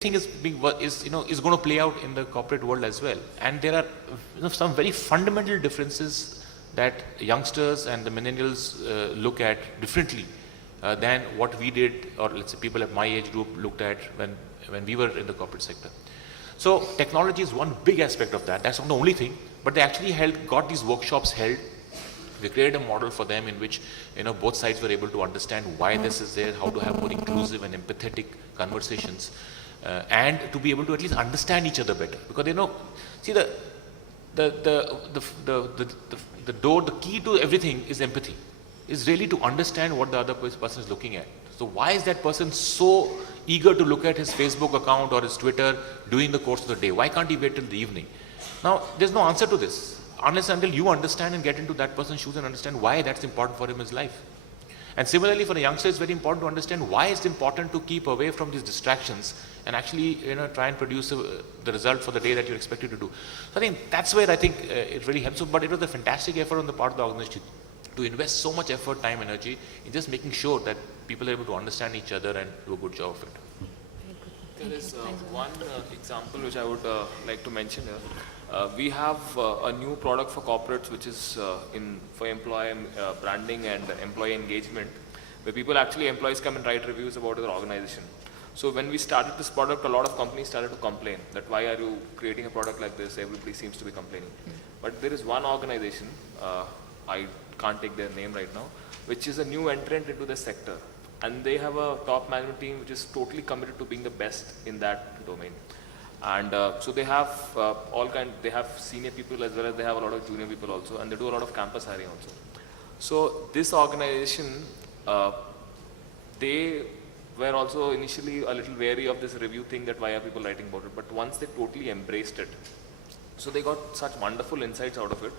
thing is being is going to play out in the corporate world as well. And there are some very fundamental differences that youngsters and the millennials look at differently than what we did, or let's say people at my age group looked at when we were in the corporate sector. So technology is one big aspect of that. That's not the only thing, but they actually got these workshops held. We created a model for them in which both sides were able to understand why this is there, how to have more inclusive and empathetic conversations, and to be able to at least understand each other better. Because see, the door, the key to everything is empathy. Is really to understand what the other person is looking at. So why is that person so eager to look at his Facebook account or his Twitter during the course of the day? Why can't he wait till the evening? Now, there's no answer to this, unless until you understand and get into that person's shoes and understand why that's important for him in his life. And similarly, for a youngster, it's very important to understand why it's important to keep away from these distractions and actually try and produce the result for the day that you're expected to do. So I think that's where I think it really helps. But it was a fantastic effort on the part of the organization to invest so much effort, time, energy in just making sure that people are able to understand each other and do a good job of it. There is one example which I would like to mention here. We have a new product for corporates which is for employee branding and employee engagement, where employees come and write reviews about their organization. So when we started this product, a lot of companies started to complain that why are you creating a product like this? Everybody seems to be complaining. But there is one organization, I can't take their name right now, which is a new entrant into the sector. And they have a top management team which is totally committed to being the best in that domain. And so they have they have senior people as well as they have a lot of junior people also, and they do a lot of campus hiring also. So this organization, they were also initially a little wary of this review thing, that why are people writing about it, but once they totally embraced it, so they got such wonderful insights out of it.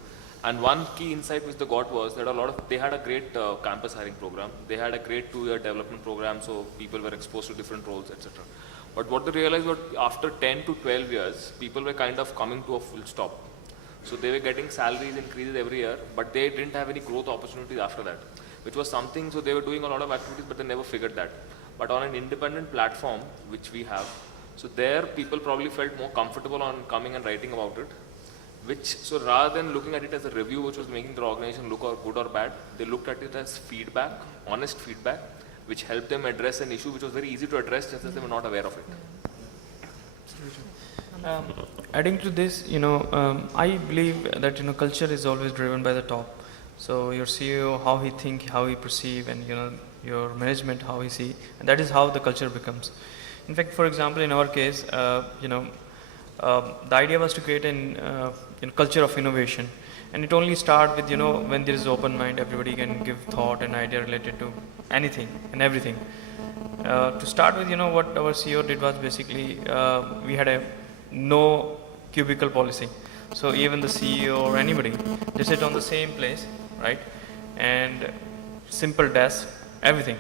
And one key insight which they got was that they had a great campus hiring program. They had a great 2-year development program, so people were exposed to different roles, etc. But what they realized was after 10 to 12 years, people were kind of coming to a full stop. So they were getting salaries increases every year, but they didn't have any growth opportunities after that, which was something. So they were doing a lot of activities, but they never figured that. But on an independent platform, which we have, so there people probably felt more comfortable on coming and writing about it. So rather than looking at it as a review which was making the organization look good or bad, they looked at it as feedback, honest feedback, which helped them address an issue which was very easy to address just as they were not aware of it. Adding to this, I believe that culture is always driven by the top. So your CEO, how he think, how he perceive, and your management, how he see, and that is how the culture becomes. In fact, for example, in our case, the idea was to create a culture of innovation, and it only starts with when there is open mind, everybody can give thought and idea related to anything and everything. To start with, what our CEO did was basically we had a no cubicle policy. So even the CEO or anybody, they sit on the same place, right? And simple desk, everything.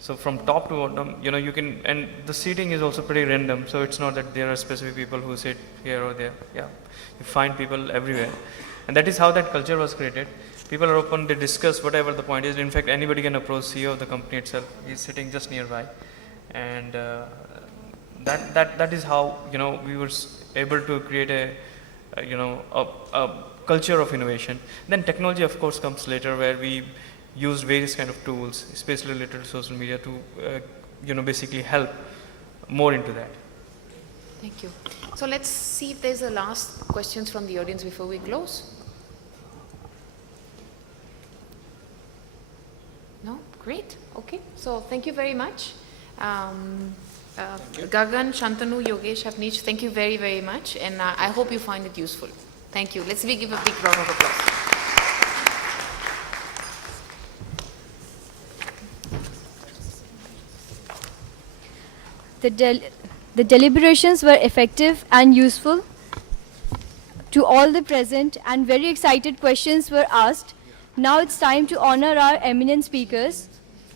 So from top to bottom, you can, and the seating is also pretty random. So it's not that there are specific people who sit here or there. Yeah, you find people everywhere, and that is how that culture was created. People are open; they discuss whatever the point is. In fact, anybody can approach CEO of the company itself. He's sitting just nearby, and that is how we were able to create a culture of innovation. Then technology, of course, comes later, where we used various kind of tools, especially related to social media, to basically help more into that. Thank you. So let's see if there's a last questions from the audience before we close. No? Great. Okay. So thank you very much. Gagan, Shantanu, Yogesh, Avnish, thank you very, very much. And I hope you find it useful. Thank you. Let's give a big round of applause. The deliberations were effective and useful to all the present, and very excited questions were asked. Now it's time to honor our eminent speakers.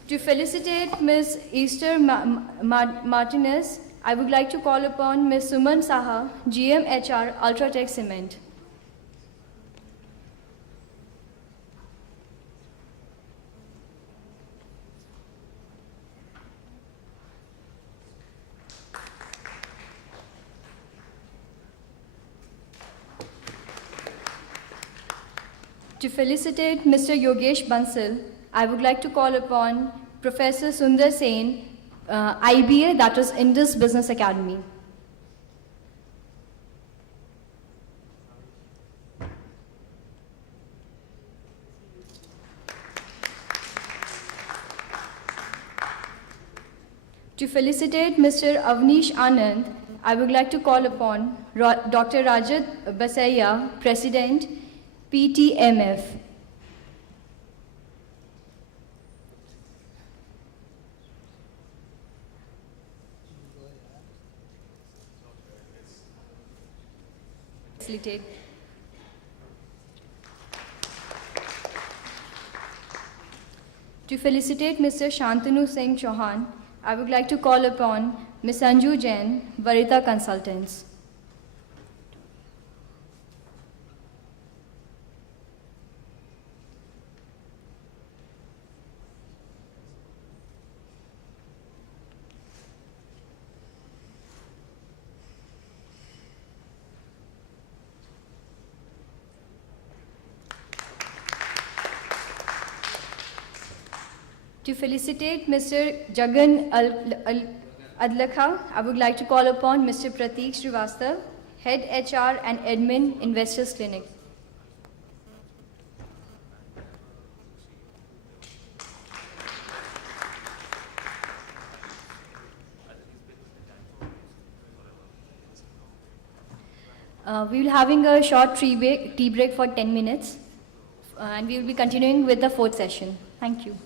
To felicitate Ms. Esther Martinez, I would like to call upon Ms. Suman Saha, GM HR, Ultratech Cement. To felicitate Mr. Yogesh Bansal, I would like to call upon Professor Sundar Sen, IBA, that is Indus Business Academy. To felicitate Mr. Avnish Anand, I would like to call upon Dr. Rajat Basaya, President, PTMF. Facilitate. To felicitate Mr. Shantanu Singh Chauhan, I would like to call upon Ms. Anju Jain, Varita Consultants. To felicitate Mr. Jagan Adlakha, I would like to call upon Mr. Prateek Srivastav, Head HR and Admin, Investors Clinic. We will be having a short tea break for 10 minutes, and we will be continuing with the fourth session. Thank you.